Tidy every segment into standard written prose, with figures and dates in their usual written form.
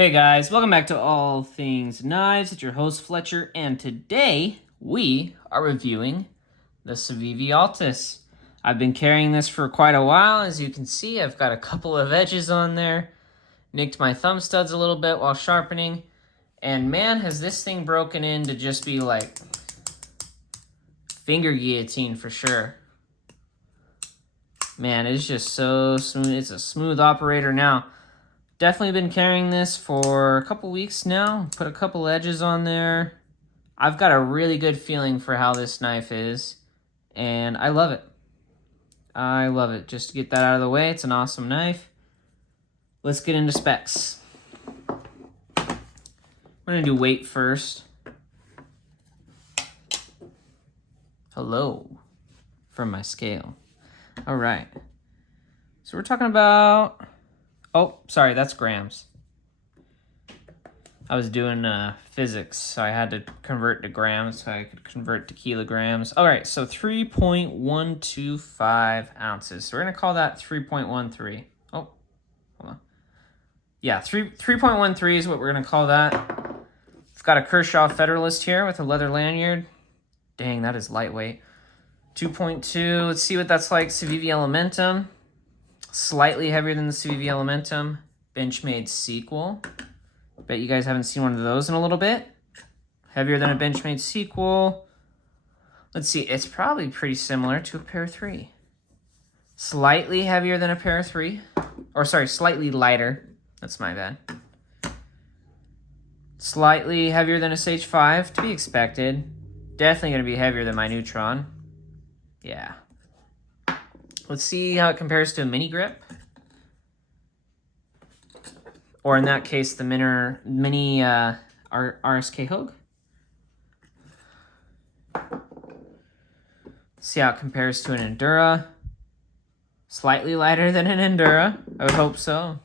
Hey guys, welcome back to All Things Knives. It's your host Fletcher, and today we are reviewing the Civivi Altus. I've been carrying this for quite a while. As you can see, I've got a couple of edges on there. Nicked my thumb studs a little bit while sharpening, and man, has this thing broken in to just be like finger guillotine for sure. Man, it's just so smooth. It's a smooth operator now. Definitely been carrying this for a couple weeks now. Put a couple edges on there. I've got a really good feeling for how this knife is, and I love it. I love it. Just to get that out of the way, it's an awesome knife. Let's get into specs. I'm gonna do weight first. Hello from my scale. All right. So we're talking about, oh, sorry, that's grams. I was doing physics, so I had to convert to grams so I could convert to kilograms. All right, so 3.125 ounces. So we're going to call that 3.13. Oh, hold on. Yeah, 3.13 is what we're going to call that. I've got a Kershaw Federalist here with a leather lanyard. Dang, that is lightweight. 2.2, let's see what that's like. Civivi Elementum. Slightly heavier than the Civivi Elementum. Benchmade sequel. Bet you guys haven't seen one of those in a little bit. Heavier than a Benchmade sequel. Let's see, it's probably pretty similar to a Pair 3. Slightly heavier than a Pair 3. Or sorry, slightly lighter. That's my bad. Slightly heavier than a Sage 5, to be expected. Definitely going to be heavier than my Neutron. Yeah. Let's see how it compares to a mini grip. Or in that case, the mini RSK Hogue. See how it compares to an Endura. Slightly lighter than an Endura. I would hope so.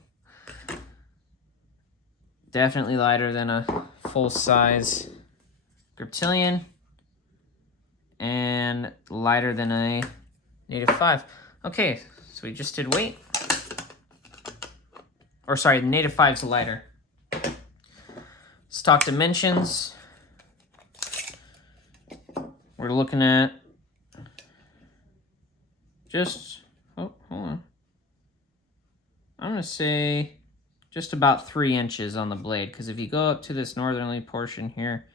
Definitely lighter than a full-size Griptilian. And lighter than a Native 5. Okay, so we just did weight. Or sorry, the Native 5's lighter. Let's talk dimensions. We're looking at just, oh, hold on. I'm going to say just about 3 inches on the blade, because if you go up to this northerly portion here,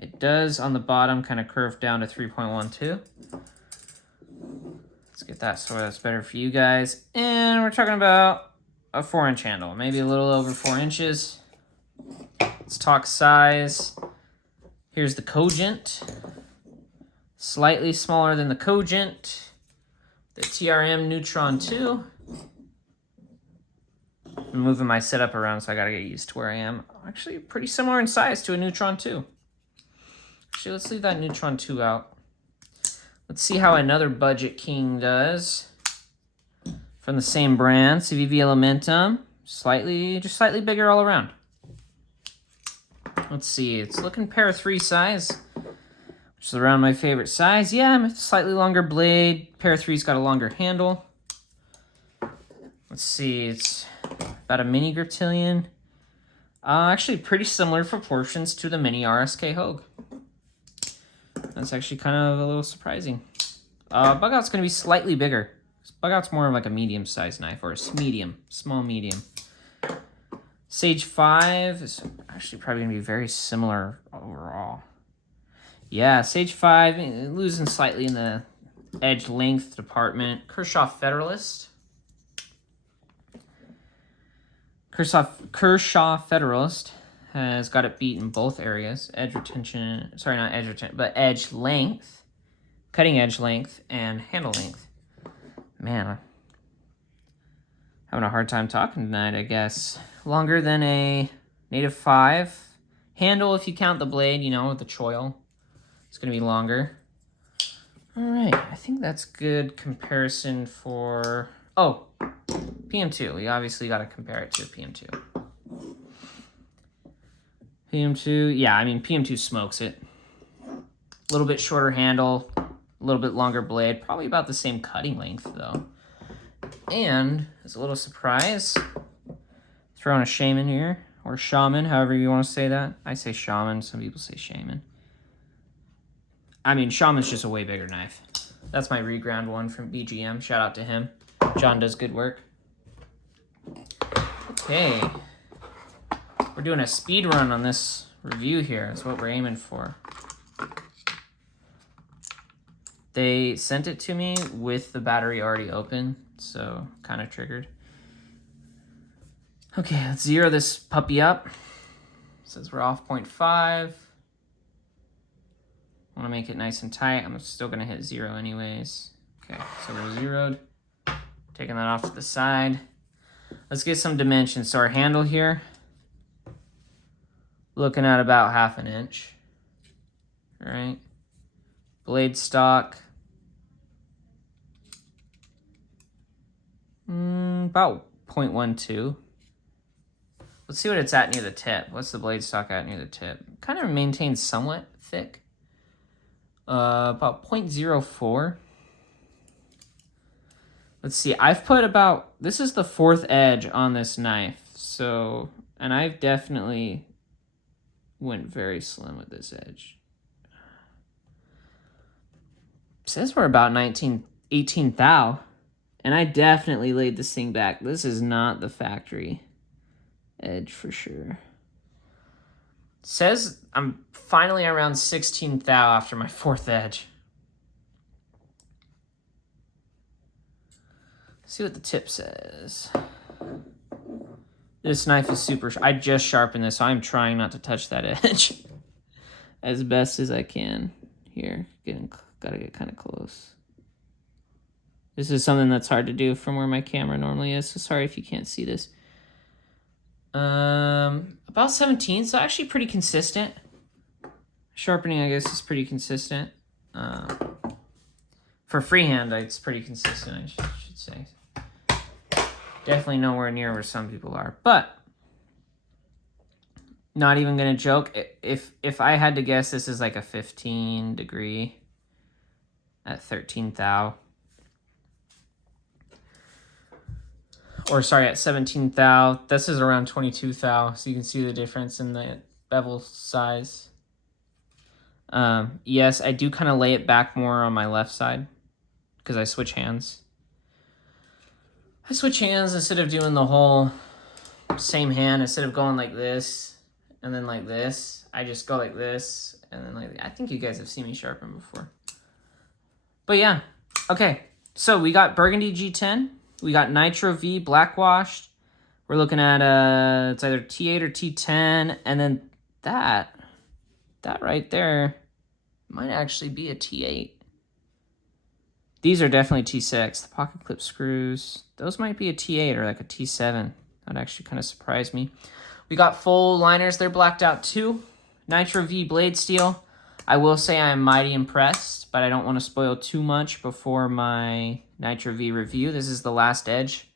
it does on the bottom kind of curve down to 3.12. Let's get that so that's better for you guys. And we're talking about a 4-inch handle, maybe a little over 4 inches. Let's talk size. Here's the Cogent. Slightly smaller than the Cogent. The TRM Neutron 2. I'm moving my setup around, so I gotta get used to where I am. Actually, pretty similar in size to a Neutron 2. Actually, let's leave that Neutron 2 out. Let's see how another Budget King does. From the same brand, Civivi Elementum. Just slightly bigger all around. Let's see, it's looking Pair 3 size, which is around my favorite size. Yeah, slightly longer blade. Pair 3's got a longer handle. Let's see, it's about a mini Griptilian. Actually, pretty similar proportions to the mini RSK Hogue. That's actually kind of a little surprising. Bug out's going to be slightly bigger. Bug out's more of like a medium-sized knife, or a small medium. Sage 5 is actually probably going to be very similar overall. Yeah, Sage 5, losing slightly in the edge length department. Kershaw Federalist. Kershaw Federalist has got it beat in both areas. Edge retention, sorry, not edge retention, but edge length, cutting edge length, and handle length. Man, I'm having a hard time talking tonight, I guess. Longer than a Native 5. Handle, if you count the blade, you know, the choil. It's going to be longer. All right, I think that's good comparison for, oh, PM2. We obviously got to compare it to a PM2. PM2, yeah, I mean, PM2 smokes it. A little bit shorter handle, a little bit longer blade, probably about the same cutting length, though. And, as a little surprise, throwing a shame in here, or shaman, however you want to say that. I say shaman, some people say shaman. I mean, shaman's just a way bigger knife. That's my reground one from BGM. Shout out to him. John does good work. Okay. We're doing a speed run on this review here. That's what we're aiming for. They sent it to me with the battery already open, so kind of triggered. Okay, let's zero this puppy up. Says we're off 0.5. I want to make it nice and tight. I'm still going to hit 0 anyways. Okay, so we're zeroed. Taking that off to the side. Let's get some dimensions. So our handle here, looking at about 1/2 inch. All right. Blade stock, about 0.12. Let's see what it's at near the tip. What's the blade stock at near the tip? Kind of maintains somewhat thick. About 0.04. Let's see, I've put about, this is the 4th edge on this knife. So, and I've definitely went very slim with this edge. It says we're about 18 thou. And I definitely laid this thing back. This is not the factory edge for sure. It says I'm finally around 16 thou after my 4th edge. Let's see what the tip says. This knife is super, I just sharpened this, so I'm trying not to touch that edge as best as I can. Here, gotta get kind of close. This is something that's hard to do from where my camera normally is, so sorry if you can't see this. About 17, so actually pretty consistent. Sharpening, I guess, is pretty consistent. For freehand, it's pretty consistent, I should say. Definitely nowhere near where some people are, but not even gonna joke. If I had to guess, this is like a 15 degree at 13 thou. Or sorry, at 17 thou. This is around 22 thou, so you can see the difference in the bevel size. Yes, I do kind of lay it back more on my left side because I switch hands. I switch hands instead of doing the whole same hand. Instead of going like this and then like this, I just go like this and then like, I think you guys have seen me sharpen before. But yeah, okay. So we got Burgundy G10. We got Nitro V black washed. We're looking at it's either T8 or T10, and then that right there might actually be a T8. These are definitely T6. The pocket clip screws, those might be a T8 or like a T7. That actually kind of surprised me. We got full liners. They're blacked out too. Nitro V blade steel. I will say I am mighty impressed, but I don't want to spoil too much before my Nitro V review. This is the last edge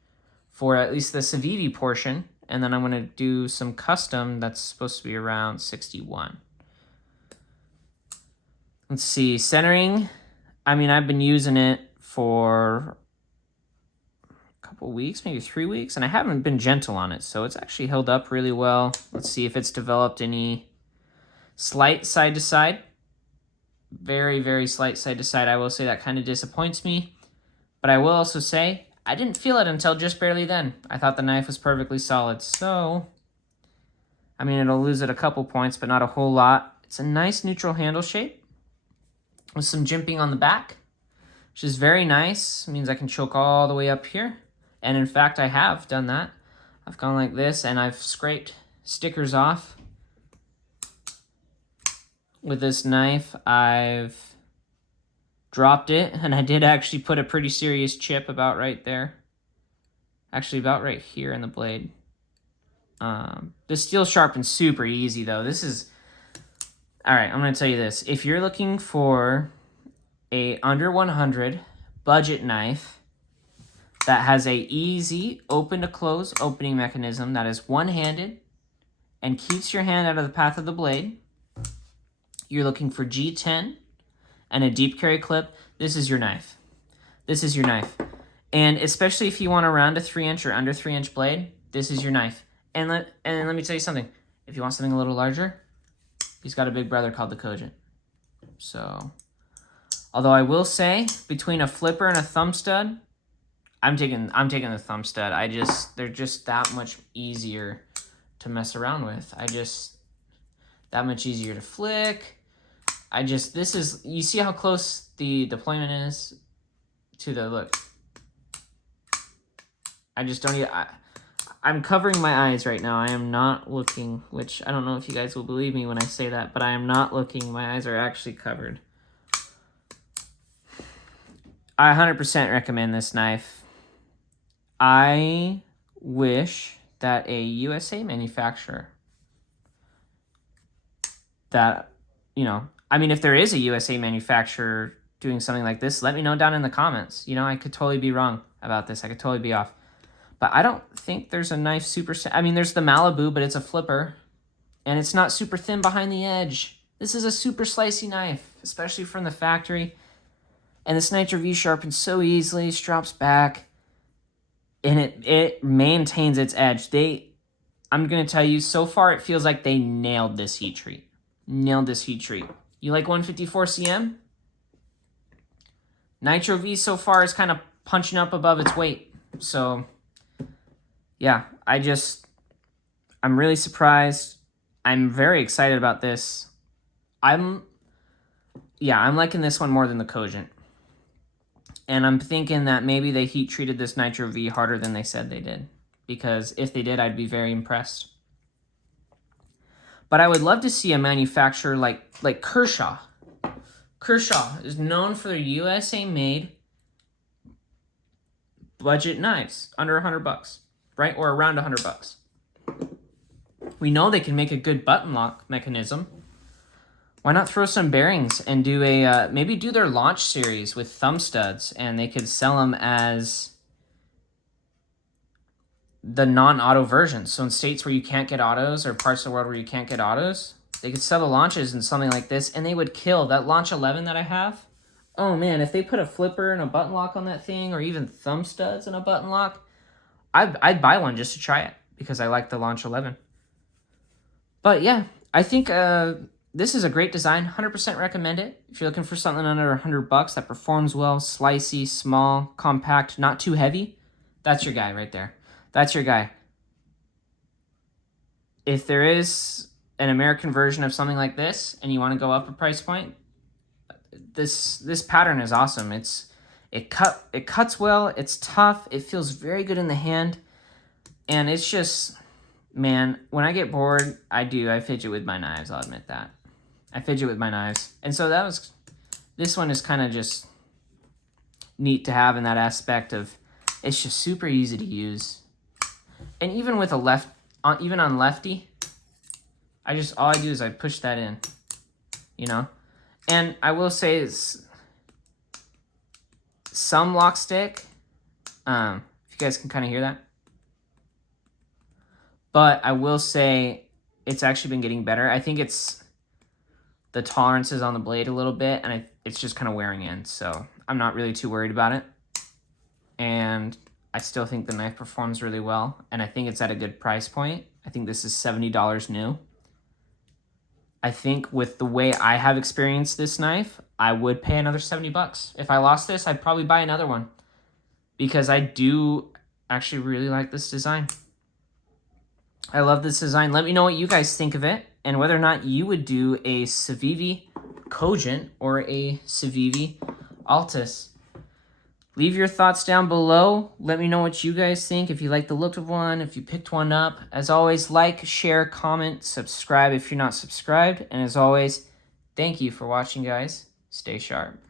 for at least the Civivi portion, and then I'm going to do some custom that's supposed to be around 61. Let's see, centering. I mean, I've been using it for a couple weeks, maybe 3 weeks, and I haven't been gentle on it, so it's actually held up really well. Let's see if it's developed any slight side to side. Very, very slight side to side. I will say that kind of disappoints me. But I will also say, I didn't feel it until just barely then. I thought the knife was perfectly solid. So, I mean, it'll lose it a couple points, but not a whole lot. It's a nice neutral handle shape with some jimping on the back, which is very nice. It means I can choke all the way up here. And in fact, I have done that. I've gone like this, and I've scraped stickers off. With this knife, I've dropped it, and I did actually put a pretty serious chip about right there. Actually, about right here in the blade. The steel sharpens super easy, though. This is... Alright, I'm going to tell you this. If you're looking for a under 100 budget knife that has a easy open to close opening mechanism that is one-handed and keeps your hand out of the path of the blade, you're looking for G10 and a deep carry clip, this is your knife. This is your knife. And especially if you want around a 3-inch or under 3-inch blade, this is your knife. And let me tell you something. If you want something a little larger, he's got a big brother called the Cogent. So, although I will say, between a flipper and a thumb stud, I'm taking the thumb stud. They're just that much easier to mess around with. That much easier to flick. You see how close the deployment is to the look. I'm covering my eyes right now. I am not looking, which I don't know if you guys will believe me when I say that, but I am not looking. My eyes are actually covered. I 100% recommend this knife. I wish that a USA manufacturer that, if there is a USA manufacturer doing something like this, let me know down in the comments. I could totally be wrong about this. I could totally be off. But I don't think there's a knife there's the Malibu, but it's a flipper. And it's not super thin behind the edge. This is a super slicey knife, especially from the factory. And this Nitro V sharpens so easily, drops back. And it maintains its edge. I'm going to tell you, so far it feels like they nailed this heat treat. You like 154 CM? Nitro V so far is kind of punching up above its weight. So, yeah, I'm really surprised. I'm very excited about this. I'm liking this one more than the Cogent. And I'm thinking that maybe they heat treated this Nitro V harder than they said they did. Because if they did, I'd be very impressed. But I would love to see a manufacturer like Kershaw. Kershaw is known for their USA-made budget knives under $100, right? Or around $100. We know they can make a good button lock mechanism. Why not throw some bearings and do maybe do their launch series with thumb studs, and they could sell them as the non-auto version. So in states where you can't get autos, or parts of the world where you can't get autos, they could sell the launches in something like this, and they would kill. That Launch 11 that I have, oh man, if they put a flipper and a button lock on that thing, or even thumb studs and a button lock, I'd buy one just to try it, because I like the Launch 11. But yeah, I think this is a great design. 100% recommend it. If you're looking for something under $100 that performs well, slicey, small, compact, not too heavy, that's your guy right there. That's your guy. If there is an American version of something like this and you want to go up a price point, this pattern is awesome. It cuts well, it's tough, it feels very good in the hand, and it's just, man, when I get bored, I fidget with my knives, I'll admit that. I fidget with my knives. And so this one is kind of just neat to have in that aspect of, it's just super easy to use. And even with even on lefty, all I do is I push that in, And I will say is some lock stick, if you guys can kind of hear that. But I will say it's actually been getting better. I think it's the tolerances on the blade a little bit, and it's just kind of wearing in. So I'm not really too worried about it. And I still think the knife performs really well, and I think it's at a good price point. I think this is $70 new. I think with the way I have experienced this knife, I would pay another $70. If I lost this, I'd probably buy another one, because I do actually really like this design. I love this design. Let me know what you guys think of it, and whether or not you would do a Civivi Cogent or a Civivi Altus. Leave your thoughts down below. Let me know what you guys think. If you like the look of one, if you picked one up. As always, like, share, comment, subscribe if you're not subscribed. And as always, thank you for watching, guys. Stay sharp.